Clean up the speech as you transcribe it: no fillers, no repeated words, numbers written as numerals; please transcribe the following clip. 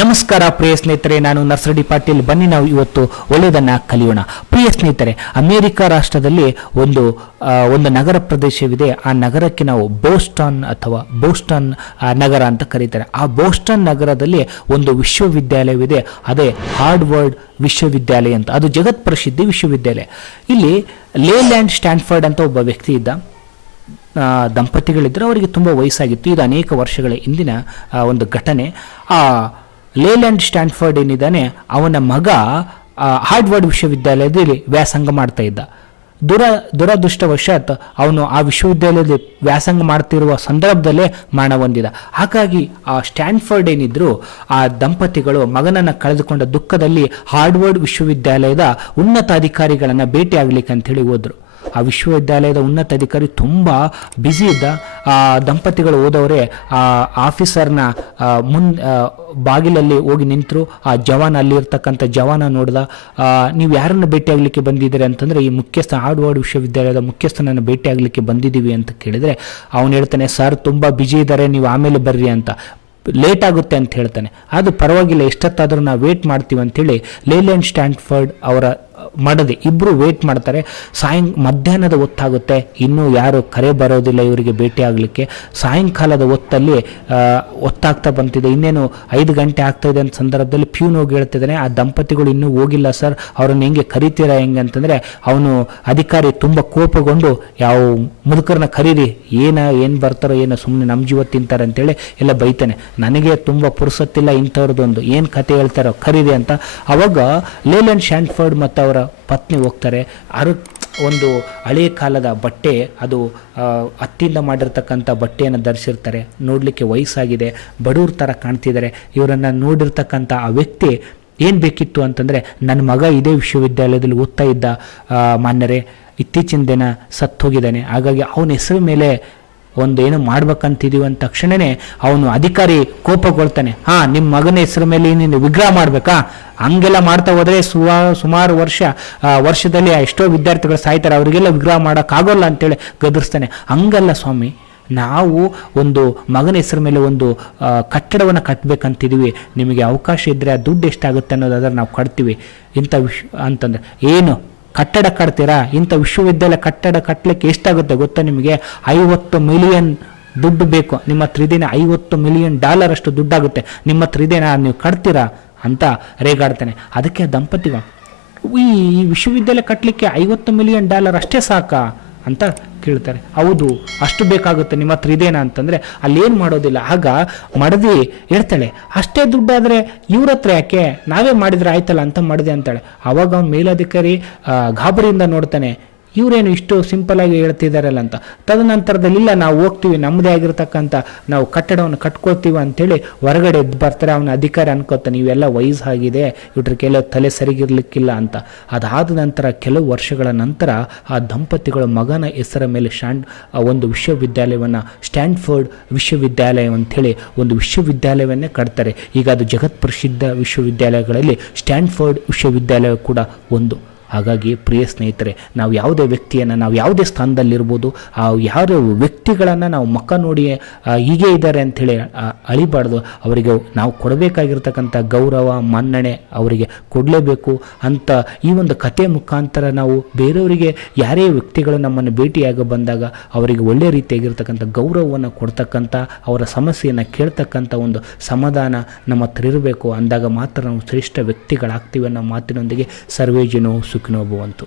ನಮಸ್ಕಾರ ಪ್ರಿಯ ಸ್ನೇಹಿತರೆ, ನಾನು ನರ್ಸಡಿ ಪಾಟೀಲ್. ಬನ್ನಿ ನಾವು ಇವತ್ತು ಒಳ್ಳೆಯದನ್ನು ಕಲಿಯೋಣ. ಪ್ರಿಯ ಸ್ನೇಹಿತರೆ, ಅಮೆರಿಕ ರಾಷ್ಟ್ರದಲ್ಲಿ ಒಂದು ನಗರ ಪ್ರದೇಶವಿದೆ. ಆ ನಗರಕ್ಕೆ ನಾವು ಬೋಸ್ಟನ್ ನಗರ ಅಂತ ಕರೀತಾರೆ. ಆ ಬೋಸ್ಟನ್ ನಗರದಲ್ಲಿ ಒಂದು ವಿಶ್ವವಿದ್ಯಾಲಯವಿದೆ. ಅದೇ ಹಾರ್ವರ್ಡ್ ವಿಶ್ವವಿದ್ಯಾಲಯ ಅಂತ. ಅದು ಜಗತ್ ಪ್ರಸಿದ್ಧಿ ವಿಶ್ವವಿದ್ಯಾಲಯ. ಇಲ್ಲಿ ಲೇಲ್ಯಾಂಡ್ ಸ್ಟ್ಯಾನ್ಫರ್ಡ್ ಅಂತ ಒಬ್ಬ ವ್ಯಕ್ತಿ ಇದ್ದ. ದಂಪತಿಗಳಿದ್ದರು. ಅವರಿಗೆ ತುಂಬ ವಯಸ್ಸಾಗಿತ್ತು. ಇದು ಅನೇಕ ವರ್ಷಗಳ ಹಿಂದಿನ ಒಂದು ಘಟನೆ. ಆ ಲೇಲ್ಯಾಂಡ್ ಸ್ಟ್ಯಾನ್ಫರ್ಡ್ ಏನಿದ್ದಾನೆ, ಅವನ ಮಗ ಹಾರ್ವರ್ಡ್ ವಿಶ್ವವಿದ್ಯಾಲಯದಲ್ಲಿ ವ್ಯಾಸಂಗ ಮಾಡ್ತಾ ಇದ್ದ. ದುರದೃಷ್ಟವಶಾತ್ ಅವನು ಆ ವಿಶ್ವವಿದ್ಯಾಲಯದಲ್ಲಿ ವ್ಯಾಸಂಗ ಮಾಡ್ತಿರುವ ಸಂದರ್ಭದಲ್ಲೇ ಮರಣ ಹೊಂದಿದ. ಹಾಗಾಗಿ ಆ ಸ್ಟ್ಯಾನ್ಫರ್ಡ್ ಏನಿದ್ರು, ಆ ದಂಪತಿಗಳು ಮಗನನ್ನು ಕಳೆದುಕೊಂಡ ದುಃಖದಲ್ಲಿ ಹಾರ್ವರ್ಡ್ ವಿಶ್ವವಿದ್ಯಾಲಯದ ಉನ್ನತ ಅಧಿಕಾರಿಗಳನ್ನು ಭೇಟಿ ಆಗ್ಲಿಕ್ಕೆ ಅಂತೇಳಿ ಹೋದರು. ಆ ವಿಶ್ವವಿದ್ಯಾಲಯದ ಉನ್ನತ ಅಧಿಕಾರಿ ತುಂಬ ಬ್ಯುಸಿ ಇದ್ದ. ಆ ದಂಪತಿಗಳು ಹೋದವರೇ ಆ ಆಫೀಸರ್ನ ಬಾಗಿಲಲ್ಲಿ ಹೋಗಿ ನಿಂತರು. ಆ ಜವಾನ್, ಅಲ್ಲಿರ್ತಕ್ಕಂಥ ಜವಾನ ನೋಡ್ದ. ನೀವು ಯಾರನ್ನು ಭೇಟಿ ಆಗಲಿಕ್ಕೆ ಬಂದಿದ್ದೀರಿ ಅಂತಂದರೆ, ಈ ಮುಖ್ಯಸ್ಥ, ಹಾರ್ವರ್ಡ್ ವಿಶ್ವವಿದ್ಯಾಲಯದ ಮುಖ್ಯಸ್ಥನನ್ನು ಭೇಟಿ ಆಗಲಿಕ್ಕೆ ಬಂದಿದ್ದೀವಿ ಅಂತ ಕೇಳಿದರೆ, ಅವನು ಹೇಳ್ತಾನೆ, ಸರ್ ತುಂಬ ಬ್ಯುಸಿ ಇದ್ದಾರೆ, ನೀವು ಆಮೇಲೆ ಬರ್ರಿ ಅಂತ. ಲೇಟ್ ಆಗುತ್ತೆ ಅಂತ ಹೇಳ್ತಾನೆ. ಅದು ಪರವಾಗಿಲ್ಲ, ಎಷ್ಟೊತ್ತಾದರೂ ನಾವು ವೇಟ್ ಮಾಡ್ತೀವಿ ಅಂತೇಳಿ ಲೇಲ್ಯಾಂಡ್ ಸ್ಟ್ಯಾನ್ಫರ್ಡ್ ಅವರ ಮಾಡದೆ ಇಬ್ಬರು ವೇಟ್ ಮಾಡ್ತಾರೆ. ಮಧ್ಯಾಹ್ನದ ಹೊತ್ತಾಗುತ್ತೆ, ಇನ್ನೂ ಯಾರು ಕರೆ ಬರೋದಿಲ್ಲ ಇವರಿಗೆ ಭೇಟಿ ಆಗಲಿಕ್ಕೆ. ಸಾಯಂಕಾಲದ ಹೊತ್ತಲ್ಲಿ ಹೊತ್ತಾಗ್ತಾ ಬಂತಿದೆ, ಇನ್ನೇನು 5 ಗಂಟೆ ಆಗ್ತಾಯಿದೆ ಅಂತ ಸಂದರ್ಭದಲ್ಲಿ ಪ್ಯೂನ್ ಹೋಗಿ ಹೇಳ್ತಿದ್ದಾನೆ, ಆ ದಂಪತಿಗಳು ಇನ್ನೂ ಹೋಗಿಲ್ಲ ಸರ್, ಅವ್ರನ್ನ ಹೆಂಗೆ ಕರಿತೀರಾ ಹೆಂಗೆ ಅಂತಂದರೆ, ಅವನು ಅಧಿಕಾರಿ ತುಂಬ ಕೋಪಗೊಂಡು, ಯಾವ ಮುದುಕರನ್ನ ಕರೀರಿ, ಏನು ಬರ್ತಾರೋ ಏನೋ, ಸುಮ್ಮನೆ ನಮ್ಮ ಜೀವ ತಿಂತಾರೆ ಅಂತೇಳಿ ಎಲ್ಲ ಬೈತಾನೆ. ನನಗೆ ತುಂಬ ಪುರುಸತ್ತಿಲ್ಲ ಇಂಥವ್ರದ್ದೊಂದು, ಏನು ಕತೆ ಹೇಳ್ತಾರೋ ಕರೀರಿ ಅಂತ. ಅವಾಗ ಲೇಲ್ಯಾಂಡ್ ಸ್ಟ್ಯಾನ್ಫರ್ಡ್ ಮತ್ತು ಅವರ ಪತ್ನಿ ಹೋಗ್ತಾರೆ. ಒಂದು ಹಳೆಯ ಕಾಲದ ಬಟ್ಟೆ, ಅದು ಹತ್ತಿಯಿಂದ ಮಾಡಿರ್ತಕ್ಕಂಥ ಬಟ್ಟೆಯನ್ನು ಧರಿಸಿರ್ತಾರೆ. ನೋಡಲಿಕ್ಕೆ ವಯಸ್ಸಾಗಿದೆ, ಬಡವ್ರ ಥರ ಕಾಣ್ತಿದ್ದಾರೆ. ಇವರನ್ನು ನೋಡಿರ್ತಕ್ಕಂಥ ಆ ವ್ಯಕ್ತಿ ಏನು ಬೇಕಿತ್ತು ಅಂತಂದರೆ, ನನ್ನ ಮಗ ಇದೇ ವಿಶ್ವವಿದ್ಯಾಲಯದಲ್ಲಿ ಓದ್ತಾ ಇದ್ದ ಮಾನ್ಯರೇ, ಇತ್ತೀಚಿನ ದಿನ ಸತ್ತೋಗಿದ್ದಾನೆ. ಹಾಗಾಗಿ ಅವನ ಹೆಸರು ಮೇಲೆ ಏನು ಮಾಡ್ಬೇಕಂತಿದೀವಿ ಅಂದ ತಕ್ಷಣವೇ ಅವನು ಅಧಿಕಾರಿ ಕೋಪಗೊಳ್ತಾನೆ. ನಿಮ್ಮ ಮಗನ ಹೆಸರು ಮೇಲೆ ನೀನು ವಿಗ್ರಹ ಮಾಡಬೇಕಾ? ಹಂಗೆಲ್ಲ ಮಾಡ್ತಾ ಹೋದರೆ ಸುಮಾರು ವರ್ಷದಲ್ಲಿ ಎಷ್ಟೋ ವಿದ್ಯಾರ್ಥಿಗಳು ಸಾಯ್ತಾರೆ, ಅವರಿಗೆಲ್ಲ ವಿಗ್ರಹ ಮಾಡೋಕ್ಕಾಗೋಲ್ಲ ಅಂತೇಳಿ ಗದರಿಸ್ತಾನೆ. ಹಂಗಲ್ಲ ಸ್ವಾಮಿ, ನಾವು ಒಂದು ಮಗನ ಹೆಸರು ಮೇಲೆ ಒಂದು ಕಟ್ಟಡವನ್ನು ಕಟ್ಟಬೇಕಂತಿದ್ದೀವಿ, ನಿಮಗೆ ಅವಕಾಶ ಇದ್ದರೆ ಆ ದುಡ್ಡು ಎಷ್ಟಾಗುತ್ತೆ ಅನ್ನೋದಾದ್ರೆ ನಾವು ಕಟ್ತೀವಿ. ಅಂತಂದರೆ ಏನು ಕಟ್ಟಡ ಕಟ್ತೀರಾ? ಇಂಥ ವಿಶ್ವವಿದ್ಯಾಲಯ ಕಟ್ಟಡ ಕಟ್ಟಲಿಕ್ಕೆ ಎಷ್ಟಾಗುತ್ತೆ ಗೊತ್ತಾ ನಿಮಗೆ? 50 ಮಿಲಿಯನ್ ದುಡ್ಡು ಬೇಕು. ನಿಮ್ಮ ಹತ್ರ ಇದೇನೆ, $50 ಮಿಲಿಯನ್ ಅಷ್ಟು ದುಡ್ಡಾಗುತ್ತೆ. ನಿಮ್ಮ ಹತ್ರ ಇದೇನಾ, ನೀವು ಕಟ್ತೀರಾ ಅಂತ ರೇಗಾಡ್ತಾನೆ. ಅದಕ್ಕೆ ದಂಪತಿಗಳು, ಈ ವಿಶ್ವವಿದ್ಯಾಲಯ ಕಟ್ಟಲಿಕ್ಕೆ $50 ಮಿಲಿಯನ್ ಅಷ್ಟೇ ಸಾಕಾ ಅಂತ ಕೇಳ್ತಾರೆ. ಹೌದು, ಅಷ್ಟು ಬೇಕಾಗುತ್ತೆ, ನಿಮ್ಮ ಹತ್ರ ಇದೇನಾ ಅಂತಂದರೆ, ಅಲ್ಲೇನು ಮಾಡೋದಿಲ್ಲ. ಆಗ ಮಡದಿ ಹೇಳ್ತಾಳೆ, ಅಷ್ಟೇ ದುಡ್ಡಾದರೆ ಇವ್ರ ಹತ್ರ ಯಾಕೆ, ನಾವೇ ಮಾಡಿದರೆ ಆಯ್ತಲ್ಲ ಅಂತ ಮಡದಿ ಅಂತಾಳೆ. ಆವಾಗ ಅವ್ನ ಮೇಲಧಿಕಾರಿ ಗಾಬರಿಯಿಂದ ನೋಡ್ತಾನೆ, ಇವರೇನು ಇಷ್ಟು ಸಿಂಪಲಾಗಿ ಹೇಳ್ತಿದ್ದಾರಲ್ಲ ಅಂತ. ತದನಂತರದಲ್ಲಿ, ಇಲ್ಲ ನಾವು ಹೋಗ್ತೀವಿ, ನಮ್ಮದೇ ಆಗಿರ್ತಕ್ಕಂಥ ನಾವು ಕಟ್ಟಡವನ್ನು ಕಟ್ಕೊಳ್ತೀವಿ ಅಂತೇಳಿ ಹೊರಗಡೆ ಎದ್ದು ಬರ್ತಾರೆ. ಅವನ ಅಧಿಕಾರಿ ಅನ್ಕೋತಾನೆ, ಇವೆಲ್ಲ ವಯಸ್ಸಾಗಿದೆ, ಇವ್ರ ಕೆಲವು ತಲೆ ಸರಿಗಿರ್ಲಿಕ್ಕಿಲ್ಲ ಅಂತ. ಅದಾದ ನಂತರ ಕೆಲವು ವರ್ಷಗಳ ನಂತರ ಆ ದಂಪತಿಗಳ ಮಗನ ಹೆಸರ ಮೇಲೆ ಒಂದು ವಿಶ್ವವಿದ್ಯಾಲಯವನ್ನು, ಸ್ಟ್ಯಾನ್ಫರ್ಡ್ ವಿಶ್ವವಿದ್ಯಾಲಯ ಅಂಥೇಳಿ ಒಂದು ವಿಶ್ವವಿದ್ಯಾಲಯವನ್ನೇ ಕಟ್ತಾರೆ. ಈಗ ಅದು ಜಗತ್ ಪ್ರಸಿದ್ಧ ವಿಶ್ವವಿದ್ಯಾಲಯಗಳಲ್ಲಿ ಸ್ಟ್ಯಾನ್ಫರ್ಡ್ ವಿಶ್ವವಿದ್ಯಾಲಯ ಕೂಡ ಒಂದು. ಹಾಗಾಗಿ ಪ್ರಿಯ ಸ್ನೇಹಿತರೆ, ನಾವು ಯಾವುದೇ ವ್ಯಕ್ತಿಯನ್ನು, ನಾವು ಯಾವುದೇ ಸ್ಥಾನದಲ್ಲಿರ್ಬೋದು, ಯಾರ ವ್ಯಕ್ತಿಗಳನ್ನು ನಾವು ಮುಖ ನೋಡಿ ಹೀಗೆ ಇದ್ದಾರೆ ಅಂಥೇಳಿ ಅಳಿಬಾರ್ದು. ಅವರಿಗೆ ನಾವು ಕೊಡಬೇಕಾಗಿರ್ತಕ್ಕಂಥ ಗೌರವ, ಮನ್ನಣೆ ಅವರಿಗೆ ಕೊಡಲೇಬೇಕು ಅಂತ ಈ ಒಂದು ಕಥೆ ಮುಖಾಂತರ ನಾವು ಬೇರೆಯವರಿಗೆ, ಯಾರೇ ವ್ಯಕ್ತಿಗಳು ನಮ್ಮನ್ನು ಭೇಟಿಯಾಗ ಬಂದಾಗ ಅವರಿಗೆ ಒಳ್ಳೆಯ ರೀತಿಯಾಗಿರ್ತಕ್ಕಂಥ ಗೌರವವನ್ನು ಕೊಡ್ತಕ್ಕಂಥ, ಅವರ ಸಮಸ್ಯೆಯನ್ನು ಕೇಳ್ತಕ್ಕಂಥ ಒಂದು ಸಮಾಧಾನ ನಮ್ಮ ಹತ್ರ ಇರಬೇಕು. ಅಂದಾಗ ಮಾತ್ರ ನಾವು ಶ್ರೇಷ್ಠ ವ್ಯಕ್ತಿಗಳಾಗ್ತೀವಿ ಅನ್ನೋ ಮಾತಿನೊಂದಿಗೆ ಸರ್ವೇ ಜನೋ ಸುಖಿನೋ ಭವಂತು.